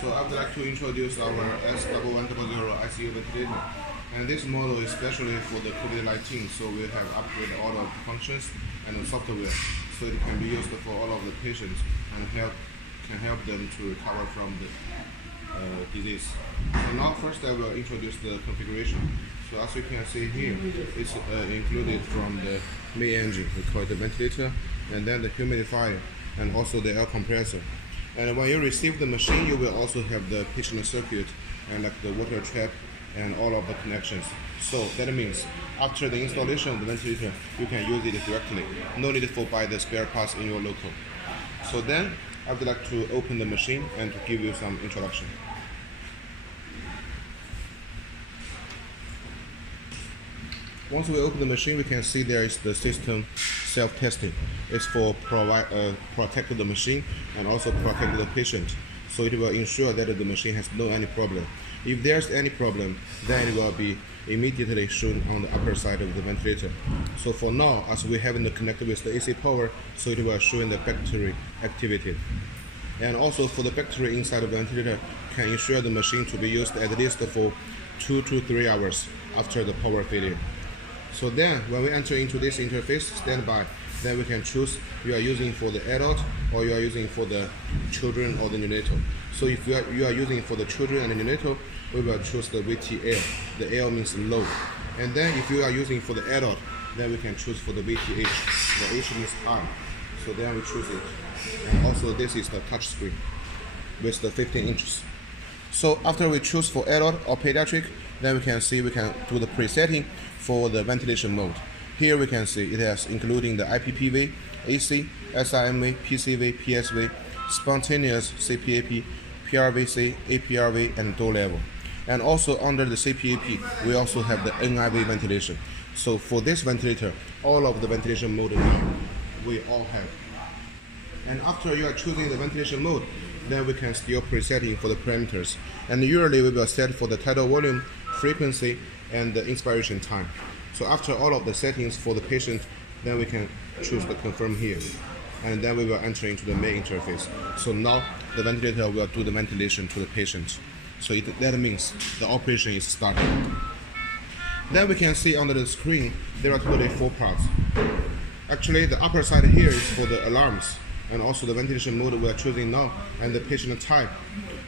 So I would like to introduce our S1100 ICU ventilator. And this model is especially for the COVID-19, so we have upgraded all of the functions and the software, so it can be used for all of the patients and can help them to recover from the disease. So now first I will introduce the configuration. So as you can see here, it's included from the main engine, we call it the ventilator, and then the humidifier, and also the air compressor. And when you receive the machine, you will also have the patient circuit and like the water trap and all of the connections. So that means after the installation of the ventilator, you can use it directly. No need for buy the spare parts in your local. So then I would like to open the machine and to give you some introduction. Once we open the machine, we can see there is the system self-testing. It's for protect the machine and also protect the patient. So it will ensure that the machine has no any problem. If there's any problem, then it will be immediately shown on the upper side of the ventilator. So for now, as we haven't connected with the AC power, so it will show in the battery activated. And also for the battery inside of the ventilator can ensure the machine to be used at least for 2 to 3 hours after the power failure. So then, when we enter into this interface, standby, then we can choose you are using for the adult or you are using for the children or the neonatal. So if you are using for the children and the neonatal, we will choose the VTL. The L means low. And then if you are using for the adult, then we can choose for the VTH. The H means high. So then we choose it. And also this is the touch screen with the 15 inches. So after we choose for adult or pediatric, then we can see we can do the presetting for the ventilation mode. Here we can see it has including the IPPV, AC, SIMV, P-SIMV, PSV, spontaneous CPAP, PRVC, APRV, and DUOLEVEL. And also under the CPAP, we also have the NIV ventilation. So for this ventilator, all of the ventilation mode we all have. And after you are choosing the ventilation mode, then we can still presetting for the parameters. And usually we will set for the tidal volume, frequency, and the inspiration time. So after all of the settings for the patient, then we can choose the confirm here. And then we will enter into the main interface. So now the ventilator will do the ventilation to the patient. So that means the operation is starting. Then we can see under the screen, there are totally 4 parts. Actually, the upper side here is for the alarms, and also the ventilation mode we are choosing now, and the patient type.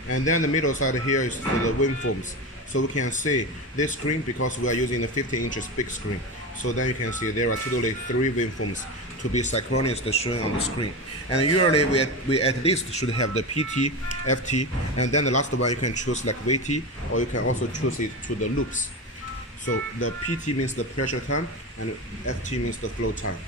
And then the middle side here is for the waveforms. So we can see this screen, because we are using the 15 inches big screen. So then you can see there are totally 3 waveforms to be synchronous shown on the screen. And usually we at least should have the PT, FT, and then the last one you can choose like VT, or you can also choose it to the loops. So the PT means the pressure time, and FT means the flow time.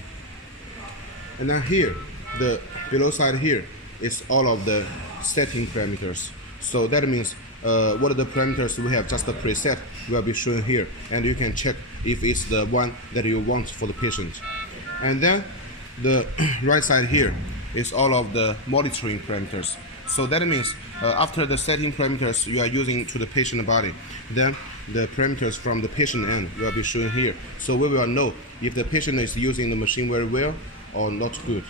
And then here, the below side here is all of the setting parameters. So that means what are the parameters we have just a preset will be shown here, and you can check if it's the one that you want for the patient. And then the right side here is all of the monitoring parameters. So that means after the setting parameters you are using to the patient body, then the parameters from the patient end will be shown here. So we will know if the patient is using the machine very well or not good.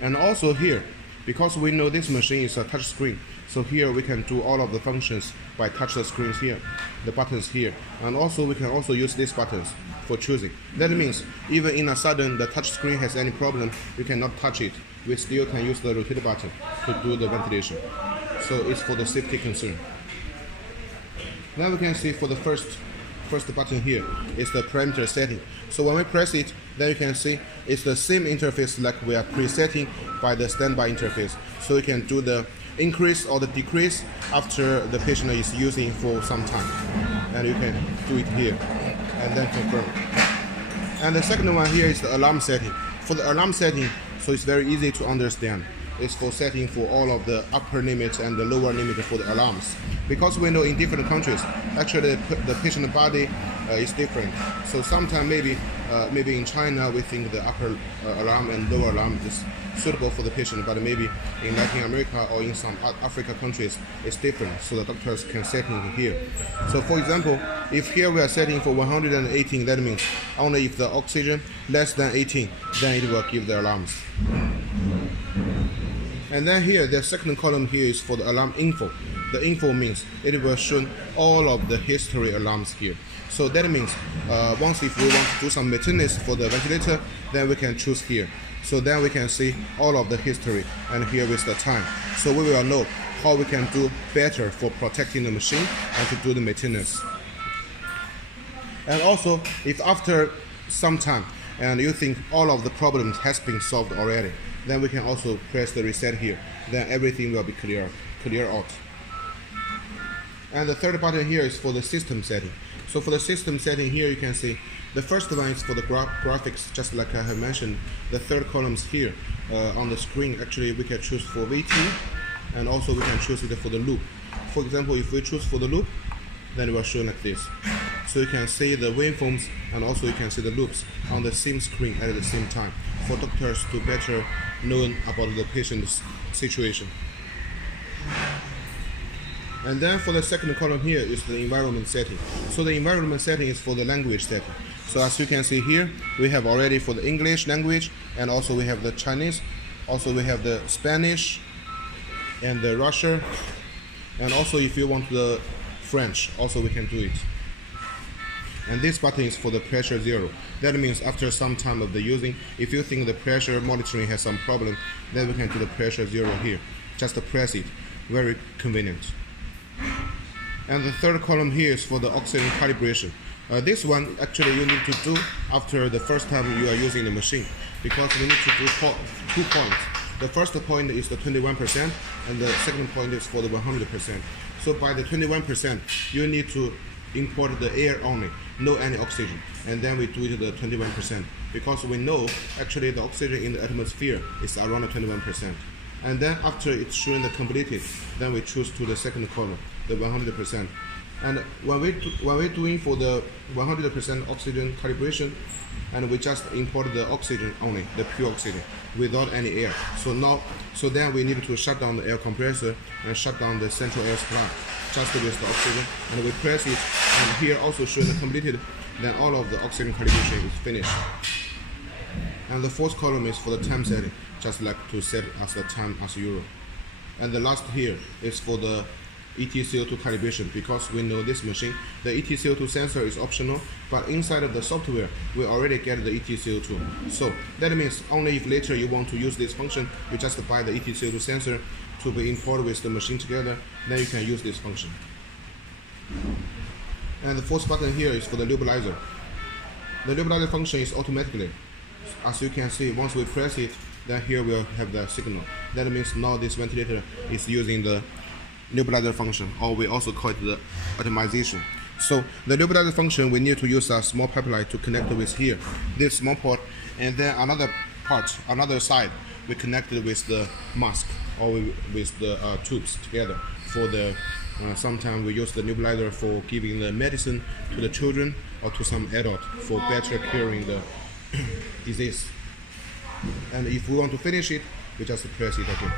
And also here, because we know this machine is a touch screen, so here we can do all of the functions by touch the screens here, the buttons here, and also we can also use these buttons for choosing. That means even in a sudden the touch screen has any problem, you cannot touch it. We still can use the rotate button to do the ventilation. So it's for the safety concern. Now we can see for the first button here is the parameter setting. So when we press it, then you can see it's the same interface like we are presetting by the standby interface. So you can do the increase or the decrease after the patient is using for some time. And you can do it here and then confirm. And the second one here is the alarm setting. For the alarm setting, so it's very easy to understand. It's for setting for all of the upper limit and the lower limit for the alarms. Because we know in different countries, actually the patient body is different. So sometimes maybe in China we think the upper alarm and lower alarm is suitable for the patient, but maybe in Latin America or in some Africa countries it's different. So the doctors can set it here. So for example, if here we are setting for 118, that means only if the oxygen less than 18, then it will give the alarms. And then here, the second column here is for the alarm info. The info means it will show all of the history alarms here. So that means once if we want to do some maintenance for the ventilator, then we can choose here. So then we can see all of the history, and here is the time. So we will know how we can do better for protecting the machine and to do the maintenance. And also, if after some time and you think all of the problems has been solved already, then we can also press the reset here. Then everything will be clear out. And the third button here is for the system setting. So for the system setting here, you can see the first one is for the graphics, just like I have mentioned. The third columns here on the screen, actually we can choose for VT, and also we can choose it for the loop. For example, if we choose for the loop, then it will show like this. So you can see the waveforms, and also you can see the loops on the same screen at the same time for doctors to better know about the patient's situation. And then for the second column here is the environment setting. So the environment setting is for the language setting. So as you can see here, we have already for the English language, and also we have the Chinese, also we have the Spanish and the Russian, and also if you want the French, also we can do it. And this button is for the pressure zero. That means after some time of the using, if you think the pressure monitoring has some problem, then we can do the pressure zero here. Just press it, very convenient. And the third column here is for the oxygen calibration. This one actually you need to do after the first time you are using the machine, because we need to do 2 points. The first point is the 21%, and the second point is for the 100%. So by the 21%, you need to import the air only, no any oxygen, and then we do it the 21%, because we know actually the oxygen in the atmosphere is around 21%. And then after it's shown the completed, then we choose to the second column, the 100%. And when we're doing for the 100% oxygen calibration, and we just import the oxygen only, the pure oxygen, without any air. So then we need to shut down the air compressor and shut down the central air supply, just with the oxygen, and we press it, and here also shown the completed, then all of the oxygen calibration is finished. And the fourth column is for the time setting, just like to set as the time as Euro. And the last here is for the ETCO2 calibration, because we know this machine, the ETCO2 sensor is optional, but inside of the software, we already get the ETCO2. So that means only if later you want to use this function, you just buy the ETCO2 sensor to be imported with the machine together, then you can use this function. And the fourth button here is for the nebulizer. The nebulizer function is automatically. As you can see, once we press it, then here we'll have the signal. That means now this ventilator is using the nebulizer function, or we also call it the atomization. So the nebulizer function, we need to use a small pipeline to connect with here, this small port, and then another side, we connect it with the mask, or with the tubes together. For the sometimes we use the nebulizer for giving the medicine to the children or to some adult for better curing the disease. And if we want to finish it, we just press it again.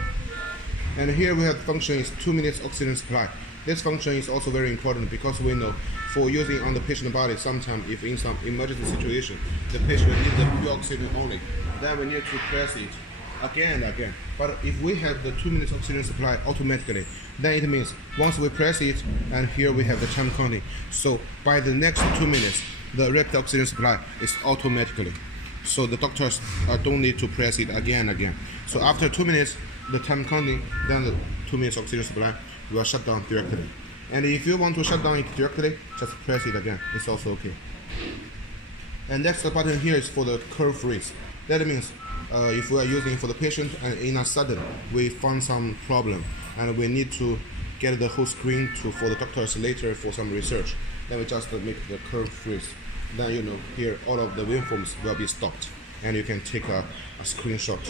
And here we have the function is 2 minutes oxygen supply. This function is also very important, because we know for using on the patient body, sometimes if in some emergency situation, the patient needs the pure oxygen only, then we need to press it again and again. But if we have the 2 minutes oxygen supply automatically, then it means once we press it, and here we have the time counting. So by the next 2 minutes, the rapid oxygen supply is automatically. So the doctors don't need to press it again and again. So after 2 minutes, the time counting, then the 2 minutes oxygen supply will shut down directly. And if you want to shut down it directly, just press it again. It's also okay. And next button here is for the curve freeze. That means if we are using for the patient and in a sudden we found some problem and we need to get the whole screen for the doctors later for some research, then we just make the curve freeze. Then you know here all of the waveforms will be stopped, and you can take a screenshot.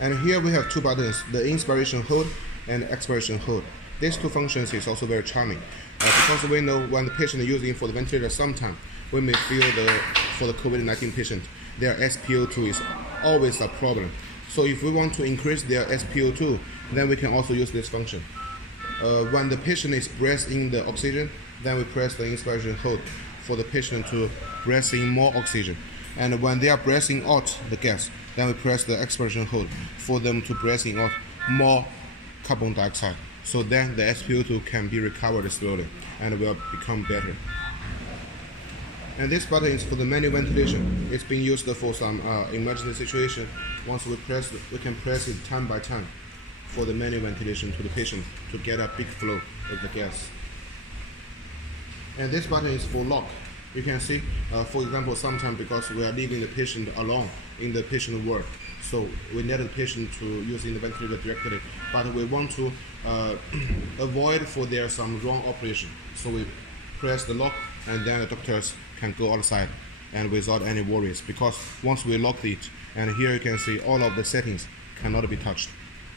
And here we have two buttons, the inspiration hold and expiration hold. These two functions is also very charming, because we know when the patient is using for the ventilator, sometimes we may feel for the COVID-19 patient, their SpO2 is always a problem. So if we want to increase their SpO2, then we can also use this function. When the patient is breathing the oxygen, then we press the inspiration hold for the patient to breathe in more oxygen. And when they are breathing out the gas, then we press the expiration hold for them to breathing out more carbon dioxide. So then the SpO2 can be recovered slowly and will become better. And this button is for the manual ventilation. It's been used for some emergency situation. Once we press, we can press it time by time for the manual ventilation to the patient to get a big flow of the gas. And this button is for lock. You can see, for example, sometimes because we are leaving the patient alone in the patient ward, so we need the patient to using the ventilator directly, but we want to avoid for there some wrong operation. So we press the lock, and then the doctors can go outside and without any worries, because once we lock it, and here you can see all of the settings cannot be touched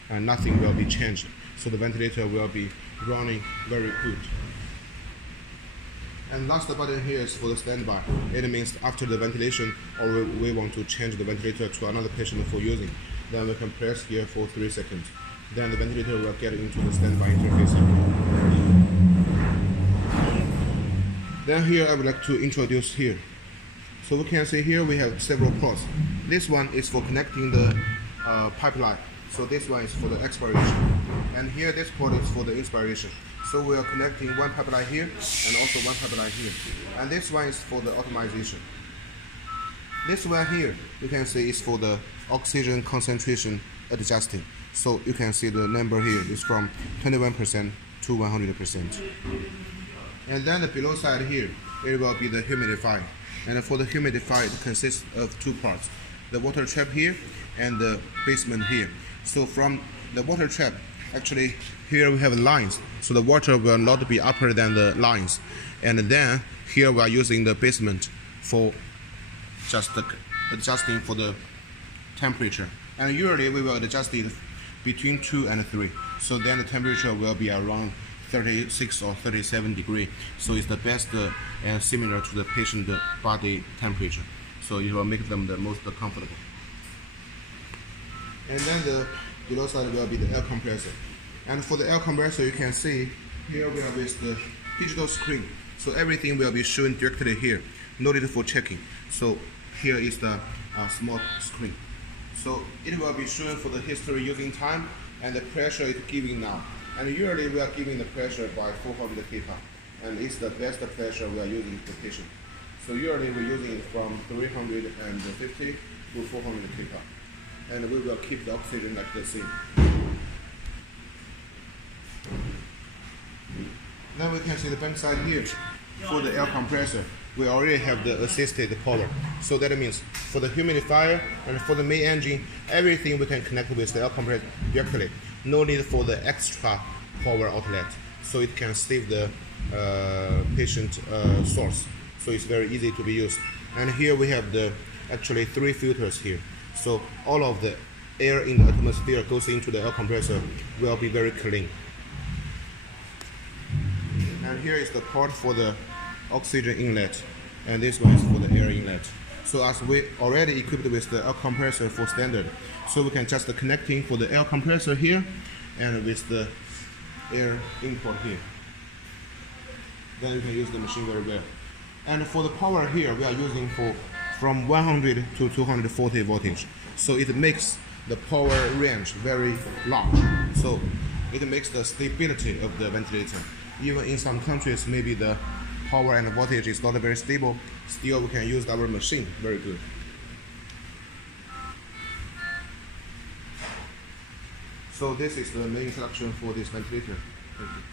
and nothing will be changed, so the ventilator will be running very good. And last button here is for the standby. It means after the ventilation, or we want to change the ventilator to another patient for using, then we can press here for 3 seconds. Then the ventilator will get into the standby interface. Then here I would like to introduce here. So we can see here we have several ports. This one is for connecting the pipeline. So this one is for the expiration. And here this port is for the inspiration. So we are connecting one pipeline here and also one pipeline here. And this one is for the optimization. This one here, you can see is for the oxygen concentration adjusting. So you can see the number here is from 21% to 100%. And then the below side here, it will be the humidifier. And for the humidifier, it consists of two parts. The water trap here and the basement here. So from the water trap, actually here we have lines, so the water will not be upper than the lines. And then here we are using the basement for just adjusting for the temperature. And usually we will adjust it between 2 and 3. So then the temperature will be around 36 or 37 degrees. So it's the best and similar to the patient body temperature. So it will make them the most comfortable. And then the below side will be the air compressor. And for the air compressor, you can see here we have is the digital screen. So everything will be shown directly here, no need for checking. So here is the small screen. So it will be shown for the history using time and the pressure it's giving now. And usually we are giving the pressure by 400 kPa, and it's the best pressure we are using for patient. So usually we're using it from 350 to 400 kPa. And we will keep the oxygen like the same. Then we can see the bank side here. For the air compressor, we already have the assisted power. So that means for the humidifier and for the main engine, everything we can connect with the air compressor directly. No need for the extra power outlet. So it can save the patient source. So it's very easy to be used. And here we have the actually 3 filters here. So all of the air in the atmosphere goes into the air compressor will be very clean. And here is the port for the oxygen inlet, and this one is for the air inlet. So as we already equipped with the air compressor for standard, so we can just connecting for the air compressor here and with the air import here. Then you can use the machine very well. And for the power here, we are using from 100 to 240 voltage. So it makes the power range very large. So it makes the stability of the ventilator. Even in some countries, maybe the power and voltage is not very stable, still we can use our machine very good. So this is the main introduction for this ventilator. Thank you.